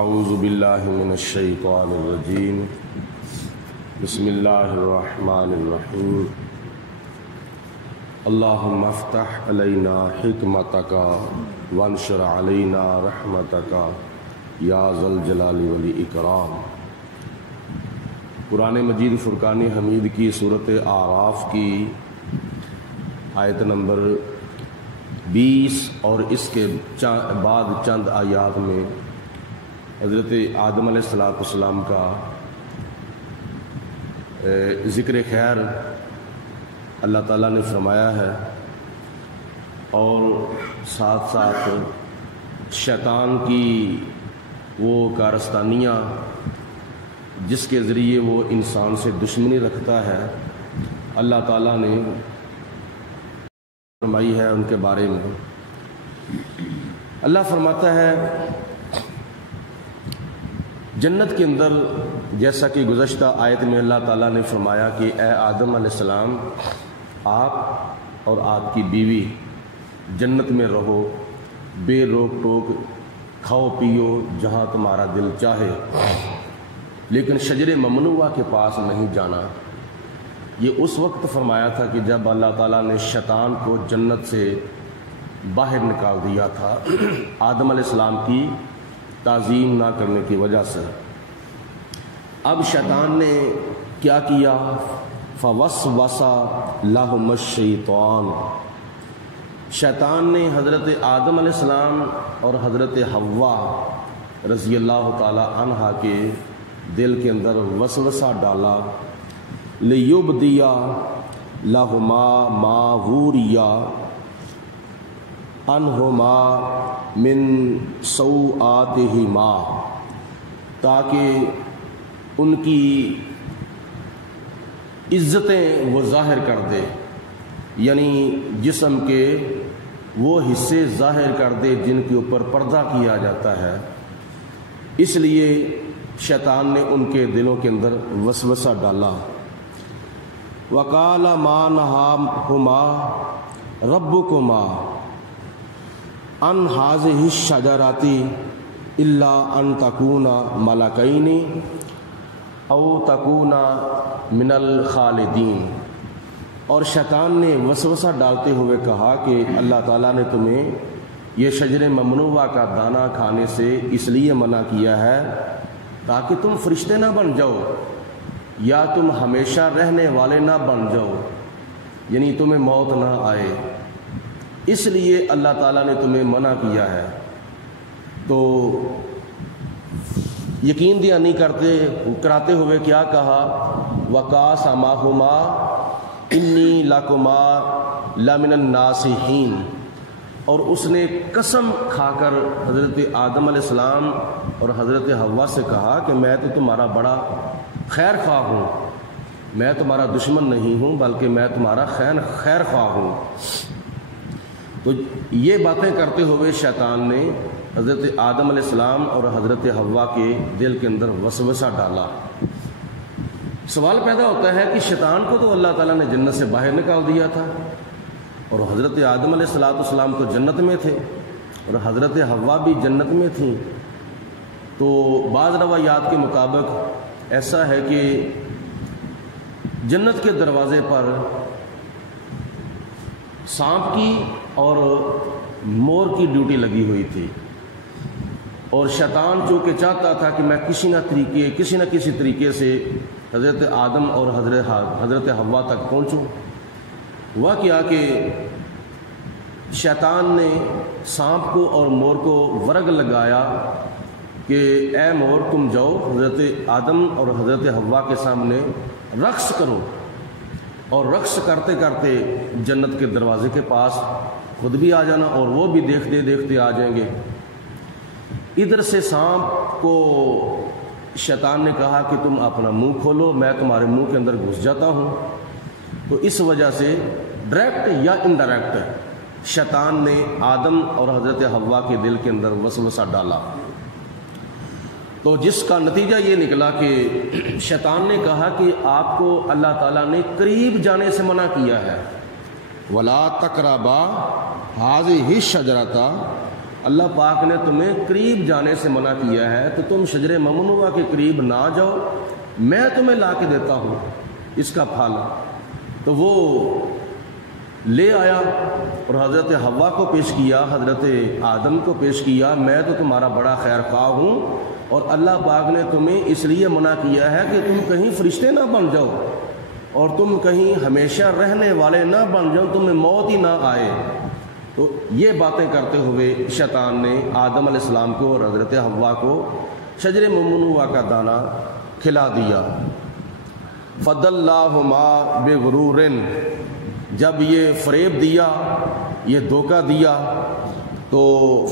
اعوذ باللہ من الشیطان الرجیم بسم اللہ الرحمن الرحیم اللہم افتح علینا حکمتک وانشر علینا رحمتک یا ذا الجلال والاکرام۔ قرآن مجید فرقان حمید کی صورت اعراف کی آیت نمبر 20 اور اس کے بعد چند آیات میں حضرت آدم علیہ السلام کا ذکر خیر اللہ تعالیٰ نے فرمایا ہے، اور ساتھ ساتھ شیطان کی وہ کارستانیاں جس کے ذریعے وہ انسان سے دشمنی رکھتا ہے اللہ تعالیٰ نے فرمائی ہے ان کے بارے میں۔ اللہ فرماتا ہے جنت کے اندر، جیسا کہ گزشتہ آیت میں اللہ تعالیٰ نے فرمایا کہ اے آدم علیہ السلام، آپ اور آپ کی بیوی جنت میں رہو، بے روک ٹوک کھاؤ پیو جہاں تمہارا دل چاہے، لیکن شجر ممنوعہ کے پاس نہیں جانا۔ یہ اس وقت فرمایا تھا کہ جب اللہ تعالیٰ نے شیطان کو جنت سے باہر نکال دیا تھا آدم علیہ السلام کی تعظیم نہ کرنے کی وجہ سے۔ اب شیطان نے کیا کیا؟ فوسوس لہم الشیطان، شیطان نے حضرت آدم علیہ السلام اور حضرت حوا رضی اللہ تعالی عنہا کے دل کے اندر وسوسہ ڈالا، لیبدی لہما ما وریا انہما من سوآتہما، تاکہ ان کی عزتیں وہ ظاہر کر دے، یعنی جسم کے وہ حصے ظاہر کر دے جن کے اوپر پردہ کیا جاتا ہے۔ اس لیے شیطان نے ان کے دلوں کے اندر وسوسہ ڈالا۔ وقال ما نہاکما ربکما ان ہذہ الشجرۃ الا ان تکونا ملکین او تکونا من الخالدین، اور شیطان نے وسوسہ ڈالتے ہوئے کہا کہ اللہ تعالیٰ نے تمہیں یہ شجر ممنوعہ کا دانہ کھانے سے اس لیے منع کیا ہے تاکہ تم فرشتے نہ بن جاؤ یا تم ہمیشہ رہنے والے نہ بن جاؤ، یعنی تمہیں موت نہ آئے، اس لیے اللہ تعالیٰ نے تمہیں منع کیا ہے۔ تو یقین دہانی کراتے ہوئے کیا کہا؟ وَقَاسَمَهُمَا إِنِّي لَكُمَا لَمِنَ النَّاصِحِينَ، اور اس نے قسم کھا کر حضرت آدم علیہ السلام اور حضرت حوا سے کہا کہ میں تو تمہارا بڑا خیر خواہ ہوں، میں تمہارا دشمن نہیں ہوں بلکہ میں تمہارا خیر خواہ ہوں۔ تو یہ باتیں کرتے ہوئے شیطان نے حضرت آدم علیہ السلام اور حضرت حوا کے دل کے اندر وسوسہ ڈالا۔ سوال پیدا ہوتا ہے کہ شیطان کو تو اللہ تعالیٰ نے جنت سے باہر نکال دیا تھا، اور حضرت آدم علیہ السلام تو جنت میں تھے اور حضرت حوا بھی جنت میں تھیں۔ تو بعض روایات کے مطابق ایسا ہے کہ جنت کے دروازے پر سانپ کی اور مور کی ڈیوٹی لگی ہوئی تھی، اور شیطان چونکہ چاہتا تھا کہ میں کسی نہ کسی طریقے سے حضرت آدم اور حضرت حوا تک پہنچوں۔ ہوا کیا کہ شیطان نے سانپ کو اور مور کو ورگ لگایا کہ اے مور تم جاؤ حضرت آدم اور حضرت حوا کے سامنے رقص کرو، اور رقص کرتے کرتے جنت کے دروازے کے پاس خود بھی آ جانا اور وہ بھی دیکھتے دیکھتے آ جائیں گے۔ ادھر سے سانپ کو شیطان نے کہا کہ تم اپنا منہ کھولو، میں تمہارے منہ کے اندر گھس جاتا ہوں۔ تو اس وجہ سے ڈائریکٹ یا انڈائریکٹ شیطان نے آدم اور حضرت حوا کے دل کے اندر وسوسہ ڈالا، تو جس کا نتیجہ یہ نکلا کہ شیطان نے کہا کہ آپ کو اللہ تعالیٰ نے قریب جانے سے منع کیا ہے۔ وَلَا تَقْرَبَا هَٰذِهِ الشَّجَرَةَ اللہ پاک نے تمہیں قریب جانے سے منع کیا ہے تو تم شجر ممنوعہ کے قریب نہ جاؤ، میں تمہیں لا کے دیتا ہوں اس کا پھل۔ تو وہ لے آیا اور حضرت حوا کو پیش کیا، حضرت آدم کو پیش کیا، میں تو تمہارا بڑا خیر خواہ ہوں، اور اللہ پاک نے تمہیں اس لیے منع کیا ہے کہ تم کہیں فرشتے نہ بن جاؤ اور تم کہیں ہمیشہ رہنے والے نہ بن جاؤ، تمہیں موت ہی نہ آئے۔ تو یہ باتیں کرتے ہوئے شیطان نے آدم علیہ السلام کو اور حضرت حوا کو شجر ممنوعہ کا دانہ کھلا دیا۔ فَدَلَّاهُمَا بِغُرُورٍ، جب یہ فریب دیا، یہ دھوکہ دیا، تو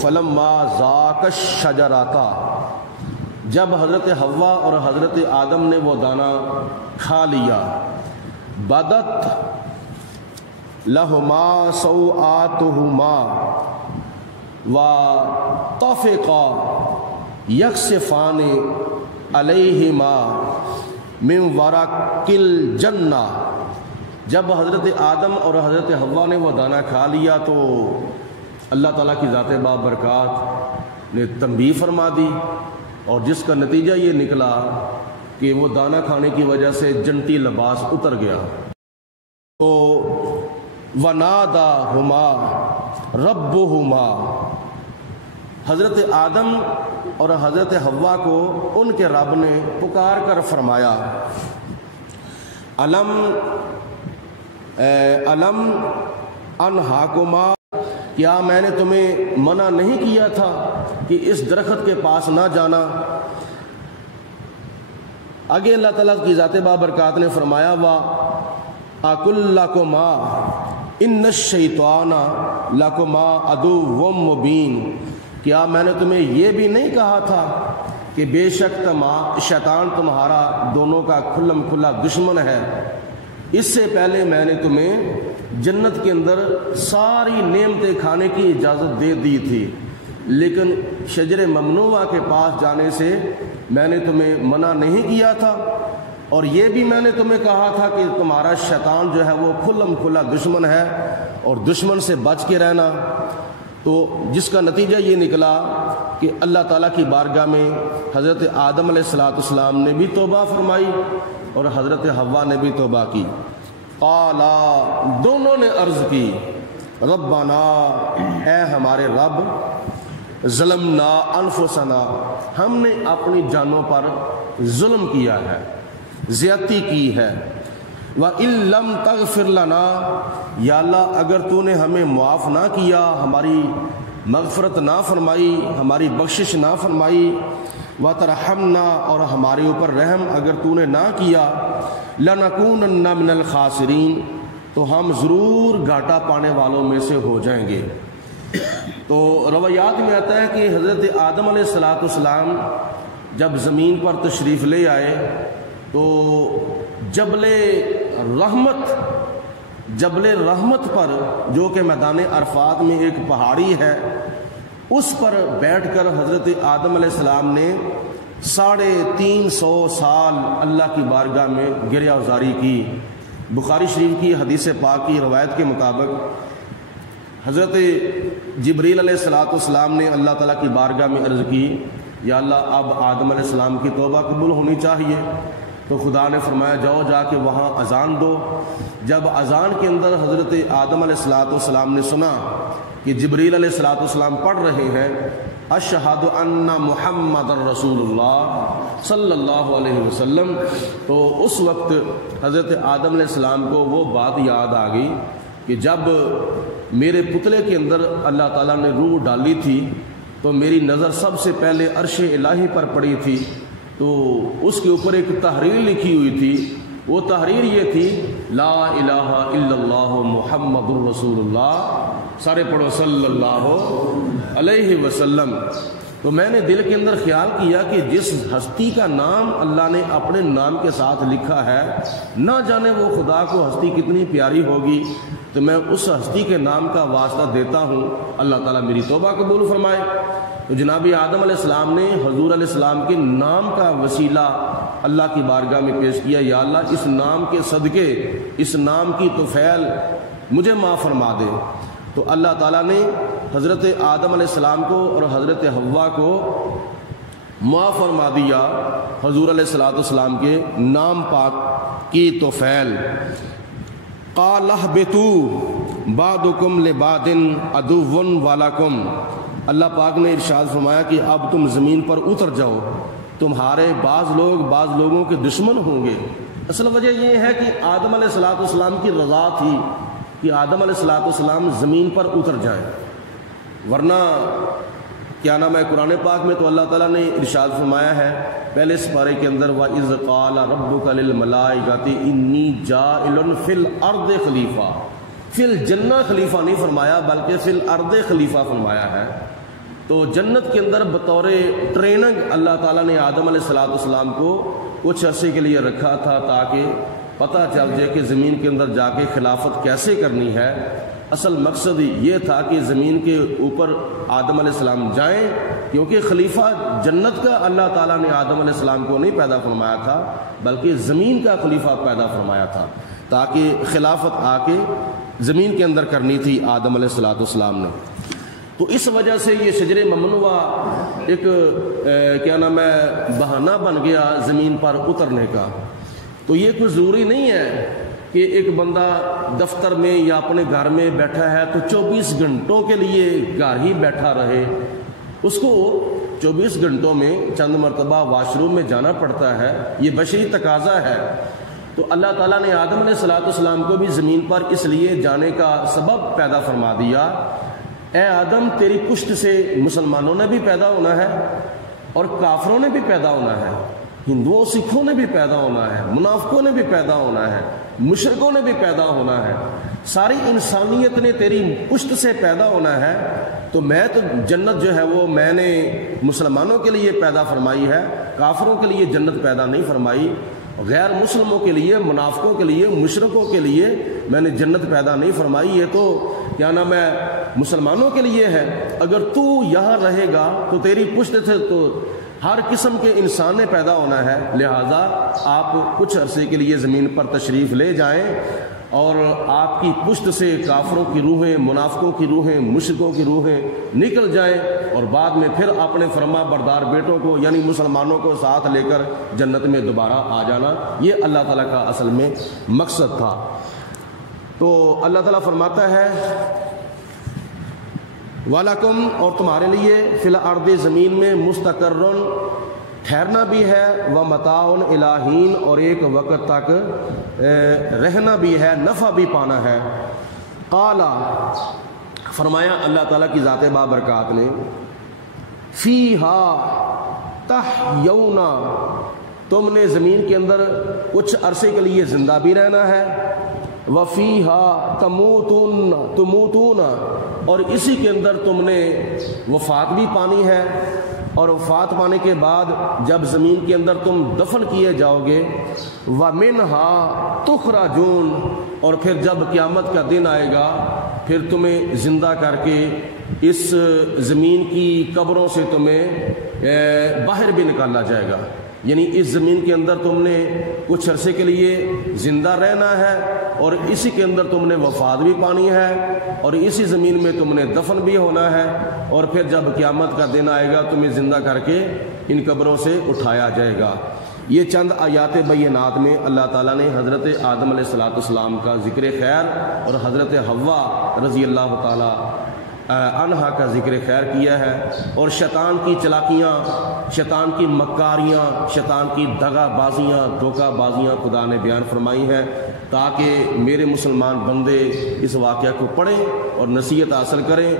فَلَمَّا ذَاقَ الشَّجَرَةَ، جب حضرت حوا اور حضرت آدم نے وہ دانہ کھا لیا، بدت لہما سوآتہما وطفقا یکسفان علیہما من ورق الجنہ، جب حضرت آدم اور حضرت حوا نے وہ دانہ کھا لیا تو اللہ تعالیٰ کی ذات بابرکات نے تنبیہ فرما دی، اور جس کا نتیجہ یہ نکلا کہ وہ دانہ کھانے کی وجہ سے جنتی لباس اتر گیا۔ تو وَنَادَاهُمَا رَبُّهُمَا، حضرت آدم اور حضرت حوا کو ان کے رب نے پکار کر فرمایا، علم انہاکما، کیا میں نے تمہیں منع نہیں کیا تھا کہ اس درخت کے پاس نہ جانا؟ آگے اللہ تعالیٰ کی ذات بابرکات نے فرمایا، وَأَقُلْ لَكُمَا إِنَّ الشَّيْطَانَ لَكُمَا عَدُوٌّ مُّبِينٌ، کیا میں نے تمہیں یہ بھی نہیں کہا تھا کہ بے شک شیطان تمہارا دونوں کا کھلم کھلا دشمن ہے؟ اس سے پہلے میں نے تمہیں جنت کے اندر ساری نعمتیں کھانے کی اجازت دے دی تھی، لیکن شجر ممنوعہ کے پاس جانے سے میں نے تمہیں منع نہیں کیا تھا، اور یہ بھی میں نے تمہیں کہا تھا کہ تمہارا شیطان جو ہے وہ کھلم کھلا دشمن ہے اور دشمن سے بچ کے رہنا۔ تو جس کا نتیجہ یہ نکلا کہ اللہ تعالیٰ کی بارگاہ میں حضرت آدم علیہ السلام نے بھی توبہ فرمائی اور حضرت حوا نے بھی توبہ کی۔ قالا، دونوں نے عرض کی، ربنا، اے ہمارے رب، ظلمنا انفسنا، ہم نے اپنی جانوں پر ظلم کیا ہے، زیادتی کی ہے، وَإِن لَّمْ تَغْفِرْ لَنَا، یا اللہ اگر تو نے ہمیں معاف نہ کیا، ہماری مغفرت نہ فرمائی، ہماری بخشش نہ فرمائی، وَتَرْحَمْنَا، اور ہمارے اوپر رحم اگر تو نے نہ کیا، لَنَكُونَنَّ مِنَ الْخَاسِرِينَ، تو ہم ضرور گھاٹا پانے والوں میں سے ہو جائیں گے۔ تو روایات میں آتا ہے کہ حضرت آدم علیہ السلام جب زمین پر تشریف لے آئے تو جبل رحمت پر، جو کہ میدان عرفات میں ایک پہاڑی ہے، اس پر بیٹھ کر حضرت آدم علیہ السلام نے 350 سال اللہ کی بارگاہ میں گریہ وزاری کی۔ بخاری شریف کی حدیث پاک کی روایت کے مطابق حضرت جبریل علیہ السلام نے اللہ تعالیٰ کی بارگاہ میں عرض کی، یا اللہ اب آدم علیہ السلام کی توبہ قبول ہونی چاہیے۔ تو خدا نے فرمایا جاؤ جا کے وہاں اذان دو۔ جب اذان کے اندر حضرت آدم علیہ السلام نے سنا کہ جبریل علیہ السلام پڑھ رہے ہیں، اشہد ان محمد رسول اللہ صلی اللہ علیہ وسلم، تو اس وقت حضرت آدم علیہ السلام کو وہ بات یاد آ گئی کہ جب میرے پتلے کے اندر اللہ تعالیٰ نے روح ڈالی تھی تو میری نظر سب سے پہلے عرش الہی پر پڑی تھی، تو اس کے اوپر ایک تحریر لکھی ہوئی تھی، وہ تحریر یہ تھی، لا الہ الا اللہ محمد الرسول اللہ، سارے پڑھو صلی اللہ علیہ وسلم۔ تو میں نے دل کے اندر خیال کیا کہ جس ہستی کا نام اللہ نے اپنے نام کے ساتھ لکھا ہے، نہ جانے وہ خدا کو ہستی کتنی پیاری ہوگی، تو میں اس ہستی کے نام کا واسطہ دیتا ہوں، اللہ تعالیٰ میری توبہ قبول فرمائے۔ تو جناب آدم علیہ السلام نے حضور علیہ السلام کے نام کا وسیلہ اللہ کی بارگاہ میں پیش کیا، یا اللہ اس نام کے صدقے، اس نام کی طفیل مجھے معاف فرما دے۔ تو اللہ تعالیٰ نے حضرت آدم علیہ السلام کو اور حضرت حوا کو معاف فرما دیا حضور علیہ الصلوۃ والسلام کے نام پاک کی توفیل۔ قال اهبطوا بعضکم لبعض عدو ولکم، اللہ پاک نے ارشاد فرمایا کہ اب تم زمین پر اتر جاؤ، تمہارے بعض لوگوں کے دشمن ہوں گے۔ اصل وجہ یہ ہے کہ آدم علیہ الصلوۃ والسلام کی رضا تھی کہ آدم علیہ الصلوۃ والسلام زمین پر اتر جائیں، ورنہ کیا نام ہے قرآن پاک میں تو اللہ تعالیٰ نے ارشاد فرمایا ہے پہلے سپارے کے اندر وَإِذْ قَالَ رَبُّكَ لِلْمَلَائِكَةِ إِنِّي جَاعِلٌ فِي الْأَرْضِ خلیفہ، فی الجنہ خلیفہ نہیں فرمایا بلکہ فی الارض خلیفہ فرمایا ہے۔ تو جنت کے اندر بطور ٹریننگ اللہ تعالیٰ نے آدم علیہ الصلوۃ والسلام کو کچھ عرصے کے لیے رکھا تھا تاکہ پتہ چل جائے کہ زمین کے اندر جا کے خلافت کیسے کرنی ہے۔ اصل مقصد یہ تھا کہ زمین کے اوپر آدم علیہ السلام جائیں، کیونکہ خلیفہ جنت کا اللہ تعالیٰ نے آدم علیہ السلام کو نہیں پیدا فرمایا تھا بلکہ زمین کا خلیفہ پیدا فرمایا تھا، تاکہ خلافت آ کے زمین کے اندر کرنی تھی آدم علیہ الصلوۃ والسلام نے۔ تو اس وجہ سے یہ شجر ممنوع ایک کیا نام ہے بہانہ بن گیا زمین پر اترنے کا۔ تو یہ کوئی ضروری نہیں ہے کہ ایک بندہ دفتر میں یا اپنے گھر میں بیٹھا ہے تو 24 گھنٹوں کے لیے گھر ہی بیٹھا رہے، اس کو 24 گھنٹوں میں چند مرتبہ واش روم میں جانا پڑتا ہے، یہ بشری تقاضا ہے۔ تو اللہ تعالیٰ نے آدم علیہ الصلوۃ والسلام کو بھی زمین پر اس لیے جانے کا سبب پیدا فرما دیا، اے آدم تیری پشت سے مسلمانوں نے بھی پیدا ہونا ہے اور کافروں نے بھی پیدا ہونا ہے، ہندوؤں سکھوں نے بھی پیدا ہونا ہے، منافقوں نے بھی پیدا ہونا ہے، مشرکوں نے بھی پیدا ہونا ہے، ساری انسانیت نے تیری پشت سے پیدا ہونا ہے۔ تو میں تو جنت جو ہے وہ میں نے مسلمانوں کے لیے پیدا فرمائی ہے، کافروں کے لیے جنت پیدا نہیں فرمائی، غیر مسلموں کے لیے، منافقوں کے لیے، مشرکوں کے لیے میں نے جنت پیدا نہیں فرمائی۔ یہ تو کیا نام ہے مسلمانوں کے لیے ہے۔ اگر تو یہاں رہے گا تو تیری پشت سے تو ہر قسم کے انسان نے پیدا ہونا ہے، لہذا آپ کچھ عرصے کے لیے زمین پر تشریف لے جائیں اور آپ کی پشت سے کافروں کی روحیں، منافقوں کی روحیں، مشرکوں کی روحیں نکل جائیں اور بعد میں پھر اپنے فرما بردار بیٹوں کو یعنی مسلمانوں کو ساتھ لے کر جنت میں دوبارہ آ جانا، یہ اللہ تعالیٰ کا اصل میں مقصد تھا۔ تو اللہ تعالیٰ فرماتا ہے وَلَكُمْ، اور تمہارے لیے فی الارض زمین میں مستقرن ٹھہرنا بھی ہے، وَمَتَاعٌ إِلَىٰ حِینٍ اور ایک وقت تک رہنا بھی ہے، نفع بھی پانا ہے۔ قال، فرمایا اللہ تعالیٰ کی ذات بابرکات نے فِيهَا تَحْيَوْنَ، تم نے زمین کے اندر کچھ عرصے کے لیے زندہ بھی رہنا ہے، وَفِيهَا تَمُوتُونَ اور اسی کے اندر تم نے وفات بھی پانی ہے، اور وفات پانے کے بعد جب زمین کے اندر تم دفن کیے جاؤ گے، وَمِنْهَا تُخْرَجُونَ اور پھر جب قیامت کا دن آئے گا پھر تمہیں زندہ کر کے اس زمین کی قبروں سے تمہیں باہر بھی نکالا جائے گا۔ یعنی اس زمین کے اندر تم نے کچھ عرصے کے لیے زندہ رہنا ہے اور اسی کے اندر تم نے وفات بھی پانی ہے اور اسی زمین میں تم نے دفن بھی ہونا ہے، اور پھر جب قیامت کا دن آئے گا تمہیں زندہ کر کے ان قبروں سے اٹھایا جائے گا۔ یہ چند آیات بینات میں اللہ تعالیٰ نے حضرت آدم علیہ الصلوۃ والسلام کا ذکر خیر اور حضرت حوا رضی اللہ تعالیٰ عنہا کا ذکر خیر کیا ہے، اور شیطان کی چلاکیاں، شیطان کی مکاریاں، شیطان کی دغا بازیاں، دھوکہ بازیاں خدا نے بیان فرمائی ہیں تاکہ میرے مسلمان بندے اس واقعہ کو پڑھیں اور نصیحت حاصل کریں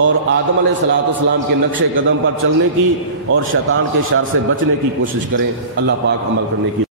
اور آدم علیہ الصلوۃ والسلام کے نقش قدم پر چلنے کی اور شیطان کے شر سے بچنے کی کوشش کریں۔ اللہ پاک عمل کرنے کی